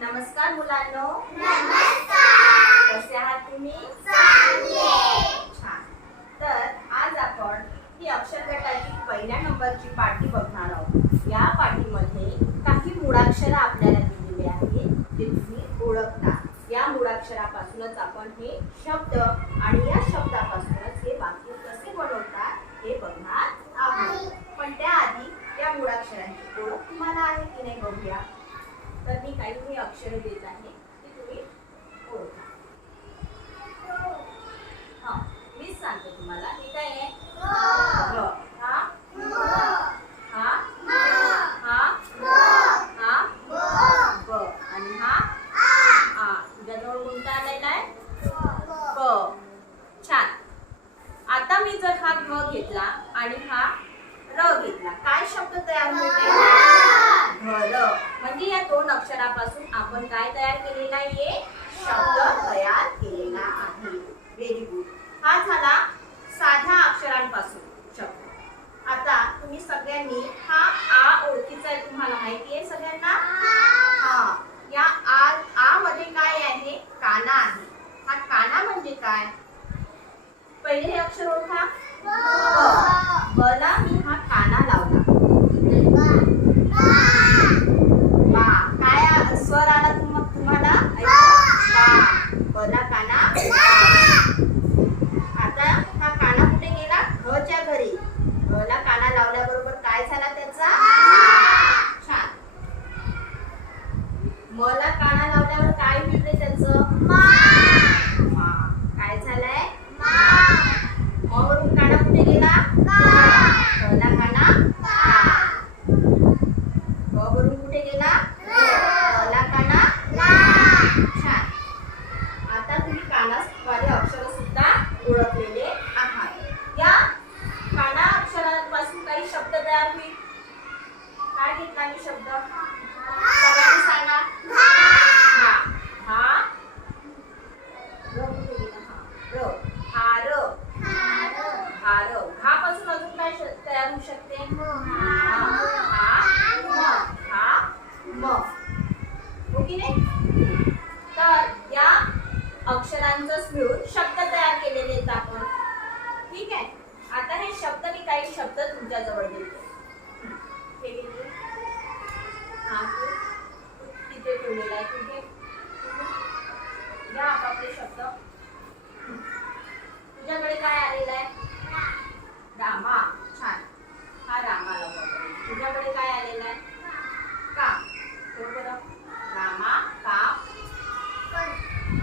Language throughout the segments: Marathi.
नमस्कार मुलांनो. कसे आहात तुम्ही? छान. तर आज आपण ही अक्षर गटाची पहिल्या नंबरची पाटी बघणार आहोत. या पाटीमध्ये काही मुळाक्षरं आपल्याला दिलेली आहेत जे तुम्ही ओळखता. या मुळाक्षरापासूनच आपण हे शब्द आणि या शब्दापासूनच हे वाक्य कसे बनवतात हे बघणार आहोत पण त्याआधी या मुळाक्षरांची ओळख तुम्हाला आहे की नाही बघूया तर मी काही ही अक्षरं देत आहे ती तुम्ही ओळखा हा मीच सांगते तुम्हाला हे काय आहे घ. हा हा हा हा ब आणि हा आ तुझ्याजवळ कोणता आलेला आहे ब छान आता मी जर हा घ घेतला आणि हा र घेतला. काय शब्द तयार होते घर म्हणजे या दोन अक्षरापासून आपण काय तयार केलेला आहे? शब्द तयार केलेला आहे. व्हेरी गुड हा झाला साध्या अक्षरांपासून शब्द. आता तुम्ही सगळ्यांनी हा आ ओळखीचा आहे तुम्हाला माहिती आहे सगळ्यांना हा या आ आ मध्ये काय आहे काना आहे हा काना म्हणजे काय पहिले हे अक्षर ओळखा. ब. बला मी हा काना लावला. बा. काय स्वर आला तुम तुम्हाला? बला काना. आता हा काना कुठे गेला? घच्या घरी. घला काना लावल्याबरोबर काय झाला त्याचा? छान. मला काना लावल्यावर काय मिळते त्याचं मा. काय झालंय म वरून काना कुठे गेला घला काना ग वरून कुठे गेला मला काना छान आता तुम्ही कानावाले अक्षर सुद्धा ओळखलेले आहात या काना अक्षरांपासून काही शब्द तयार होईल काय घेतला मी शब्द? सगळ्यांनी सांगा. हा. हा? र. कुठे गेला हा र हार. हार. घापासून अजून काय श- तयार होऊ शकते? हा. तर या अक्षरांचंच मिळून शब्द तयार केलेले आहेत आपण. ठीक आहे? आता हे शब्द मी काही शब्द तुमच्या जवळ देते. ठेवलेला आहे. कुठे घ्या आपापले शब्द. तुझ्याकडे काय आलेलं आहे? रामा. छान. हा रामाला बघा. तुझ्याकडे काय आलेलं आहे? का? ठेव बरं. रामा का?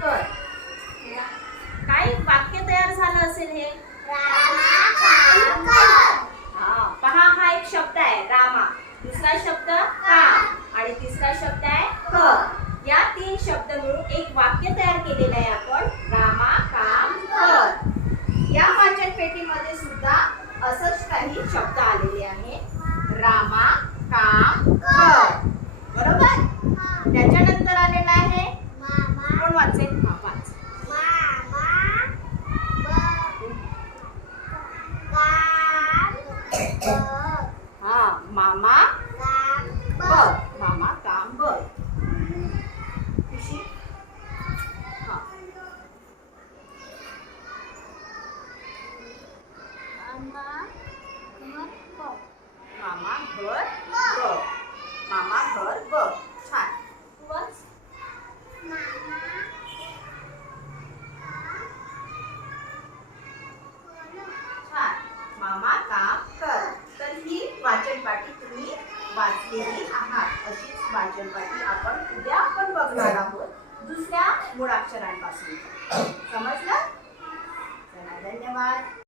कर. काय? वाक्य तयार झालं असेल हा पहा हा एक शब्द आहे रामा दुसरा शब्द काम आणि तिसरा शब्द आहे कर या तीन शब्द मिळून एक वाक्य तयार केलेलं आहे आपण. रामा काम कर. या वाचन पेटीमध्ये सुद्धा असंच काही शब्द आलेले आहेत. रामा काम कर. बरोबर? त्याच्यानंतर आलेला आहे कोण वाचेल हा वाच हा मामा बर मामा काम बर खुशी हा मामा घर ब मामा घर ब छान. वाच छान. मामा काम कर. तर ही वाचनपाठी तुम्ही वाचलेली आहात. अशीच वाचनपाठी आपण उद्या आपण बघणार आहोत. दुसऱ्या मुळाक्षरांपासून समजलं? धन्यवाद.